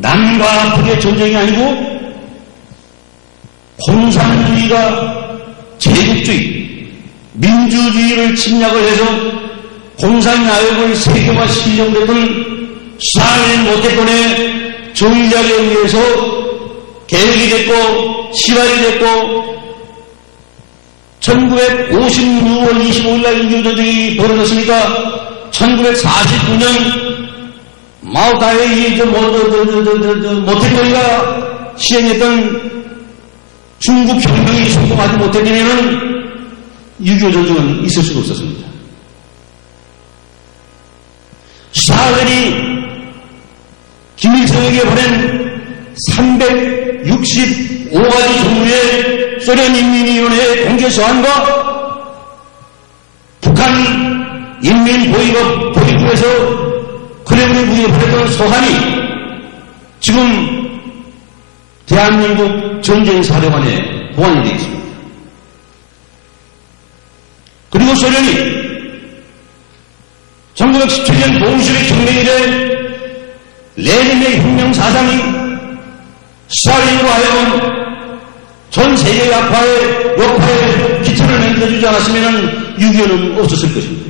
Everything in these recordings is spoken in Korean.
남과 북의 전쟁이 아니고 공산주의가 제국주의, 민주주의를 침략을 해서 공산야욕을 세계화 실현되던 스탈린 모태권의 정작에 의해서 계획이 됐고 시발이 됐고 1956월 25일날 인교조정이 벌어졌으니까 1949년 마오카이의 모태권이가 시행했던 중국 혁명이 성공하지 못했다면 6.25 전쟁은 있을 수가 없었습니다. 스탈린이 김일성에게 보낸 365가지 종류의 소련인민위원회의 공개 서한과 북한 인민보위부에서 크렘린궁에 보냈던 서한이 지금 대한민국 전쟁사령관에 보관이 되어 있습니다. 그리고 소련이 1917년 bol셰빅 혁명일에 레닌의 혁명 사상이 스탈린으로 하여금 전 세계의 역파에 기틀을 만들어주지 않았으면 6.25는 없었을 것입니다.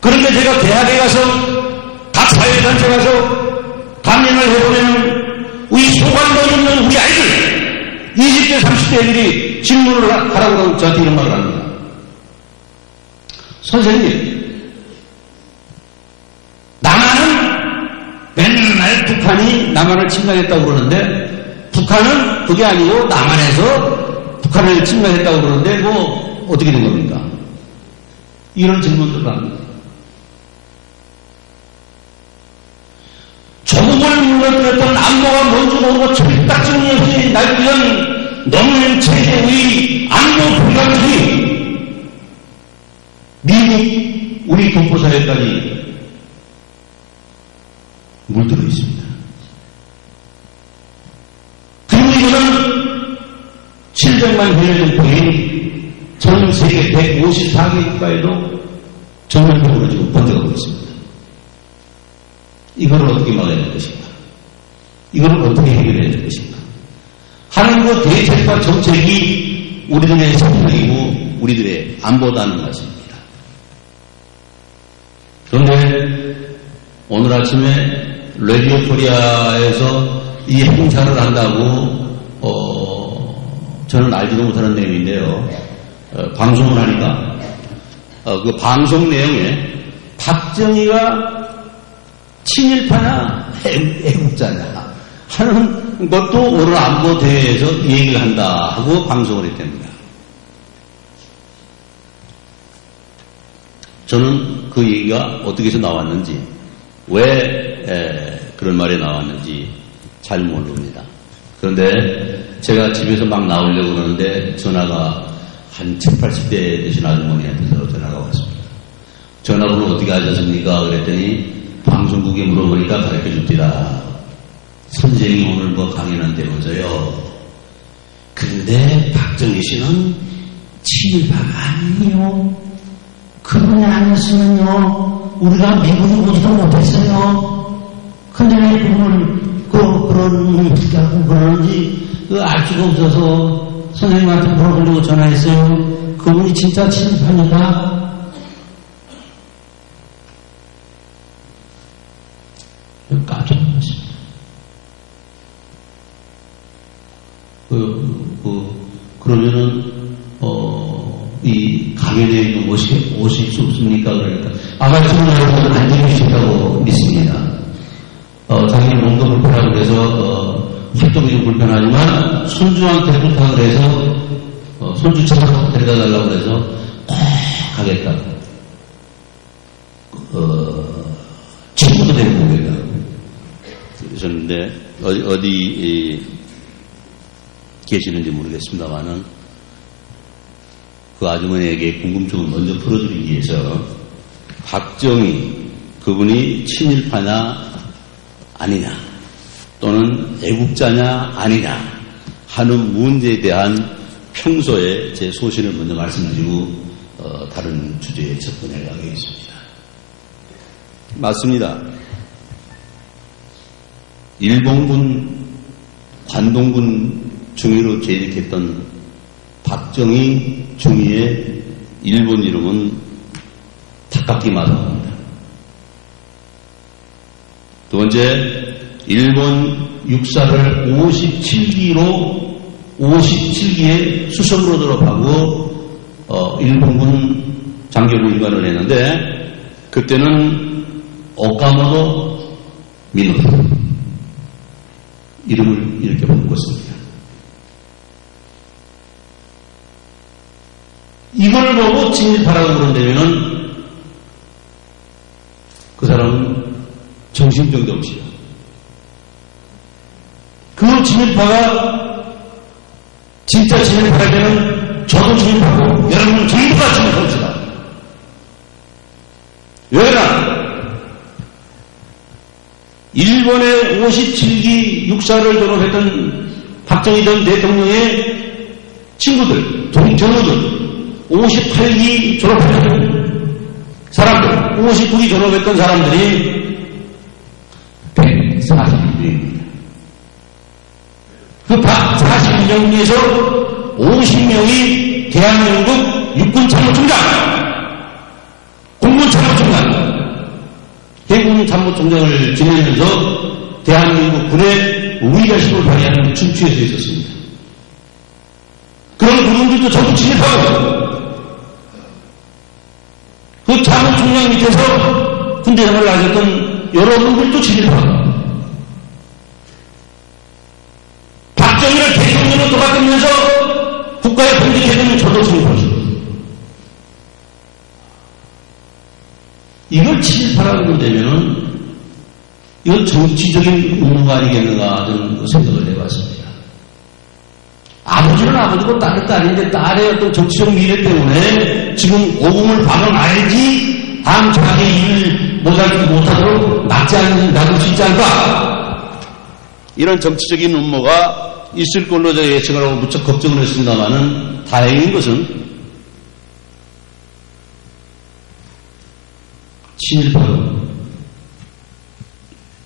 그런데 제가 대학에 가서 각 사회단체 가서 강연을 해보면 우리 소관도 있는 우리 아이들 20대 30대들이 질문을 하라고 하면 저한테 이런 말을 합니다. 선생님, 남한은 맨날 북한이 남한을 침략했다고 그러는데 북한은 그게 아니고 남한에서 북한을 침략했다고 그러는데 뭐 어떻게 된 겁니까? 이런 질문들을 합니다. 조국을 물러들었던 안보가 뭔지 모르고 철딱지니 없이 날뛰는 노무현 체제의 안보 불감이 미국 우리 동포사회까지 물들어 있습니다. 그리고 이거는 700만 해외 동포인 전 세계 154개 국가에도 전면적으로 지금 번져가고 있습니다. 이걸 어떻게 막아야 될 것인가? 이걸 어떻게 해결해야 될 것인가? 하는 그 대책과 정책이 우리들의 생각이고 우리들의 안보다는 것입니다. 그런데 오늘 아침에 라디오 코리아에서 이 행사를 한다고 저는 알지도 못하는 내용인데요. 방송을 하니까 그 방송 내용에 박정희가 친일파냐 애국자냐 하는 것도 오늘 안보 대회에서 얘기를 한다 하고 방송을 했답니다. 저는 그 얘기가 어떻게 해서 나왔는지 왜 그런 말이 나왔는지 잘 모릅니다. 그런데 제가 집에서 막 나오려고 그러는데 전화가 한 70, 80대 되신 아주머니한테서 전화가 왔습니다. 전화번호 어떻게 하셨습니까? 그랬더니 방송국에 물어보니까 가르쳐 줍니다. 선생님이 오늘 뭐 강연한다면서요. 근데 박정희 씨는 친일파가 아니에요. 그분이 아니었으면요 우리가 미국에 오지도 못했어요. 근데 왜 그분을 그런 그러는지 알 수가 없어서 선생님한테 물어보려고 전화했어요. 그분이 진짜 친일파니까. 깜짝 놀랐습니다. 그러면은, 이 강연에 있는 오실 수 없습니까? 그러니까. 아마추어 여러분 안 들으신다고 믿습니다. 자기 몸도 불편하고 그래서, 활동이 좀 불편하지만, 손주한테 부탁을 해서, 손주 차로 데려다 달라고 해서, 꼭 가겠다고. 친구도 데리고 오겠다고. 그러셨는데, 어디 계시는지 모르겠습니다만은, 그 아주머니에게 궁금증을 먼저 풀어드리기 위해서, 박정희, 그분이 친일파냐, 아니냐, 또는 애국자냐, 아니냐, 하는 문제에 대한 평소에 제 소신을 먼저 말씀드리고, 다른 주제에 접근해 가겠습니다. 맞습니다. 일본군 관동군 중위로 재직했던 박정희 중위의 일본 이름은 타카키 마사오입니다. 두 번째, 일본 육사를 57기에 수석으로 졸업하고 일본군 장교로 임관을 했는데 그때는 오카모토 미노 이름을 이렇게 바꿨습니다. 이걸 보고 진일파라고 그런다면은 그 사람은 정신병자없이요. 그 진일파가 진짜 진일파라면 저도 진일파고 여러분 전부가 진일파입니다. 왜냐? 일본의 57기 육사를 졸업했던 박정희 전 대통령의 친구들, 동정우들, 58기 졸업했던 사람들, 59기 졸업했던 사람들이 140명입니다. 그 140명 중에서 50명이 대한민국 육군참모총장, 공군참모총장, 해군 참모총장을 지내면서 대한민국 군의 우위자식을 발휘하는 춘추에서 있었습니다. 그런 그분들도 전부 진입하고 그 참모총장 밑에서 군대 생활을 하셨던 여러분들도 진입하고 박정희를 대통령으로 도박하면서 국가의 공직해주는 저도 진입하시고 이걸 친일파라고 한다면은 이건 정치적인 음모가 아니겠는가 하는 생각을 해봤습니다. 아버지는 아버지고 딸은 딸인데 딸의 어떤 정치적 미래 때문에 지금 오금을 박아놔야지 다음 자기 일을 못하도록 놔둘 수 있지 않을까? 이런 정치적인 음모가 있을 걸로 제가 예측을 하고 무척 걱정을 했습니다만은 다행인 것은 친일파로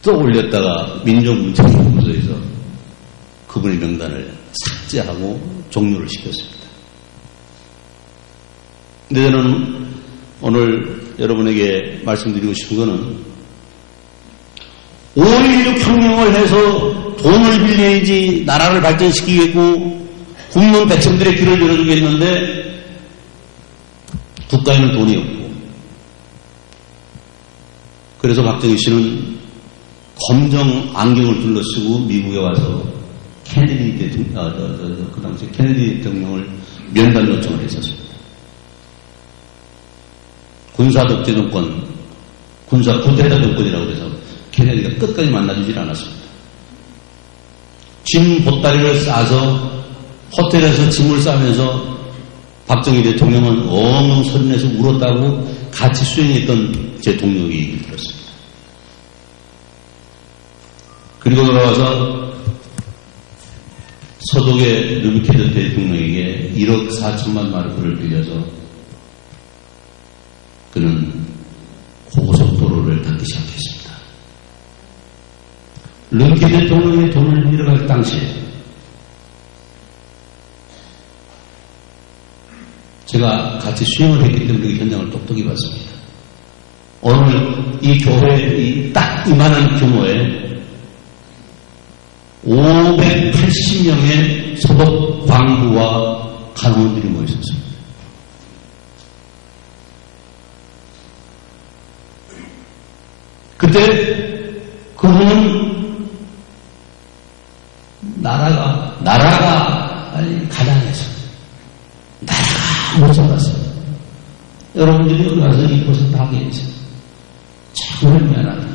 떠올렸다가 민족문제연구소에서 그분의 명단을 삭제하고 종료를 시켰습니다. 근데 저는 오늘 여러분에게 말씀드리고 싶은 것은 5.16 혁명을 해서 돈을 빌려야지 나라를 발전시키겠고 국민 백성들의 길을 열어주겠는데 국가에는 돈이 없고 그래서 박정희 씨는 검정 안경을 둘러쓰고 미국에 와서 케네디 대통령, 그 당시 케네디 대통령을 면담 요청을 했었습니다. 군사독재 정권, 군사 쿠데타 정권이라고 해서 케네디가 끝까지 만나주질 않았습니다. 짐 보따리를 싸서 호텔에서 짐을 싸면서 박정희 대통령은 엉엉 소리내서 울었다고 같이 수행했던 제 동료의 얘기를 들었습니다. 그리고 돌아와서 서독의 르비케드 대통령에게 1억 4천만 마르크를 빌려서 그는 고속도로를 닫기 시작했습니다. 르비케드 대통령의 돈을 빌려갈 당시에 제가 같이 수행을 했기 때문에 그 현장을 똑똑히 봤습니다. 오늘 이 교회에 딱 이만한 규모의 580명의 소속 광부와 간호원들이 모였었습니다. 그때 그분은 나라가 가난해서 나라가 못 살았어요. 여러분들이 여기 와서 이곳을 파괴해서 정말 미안하다.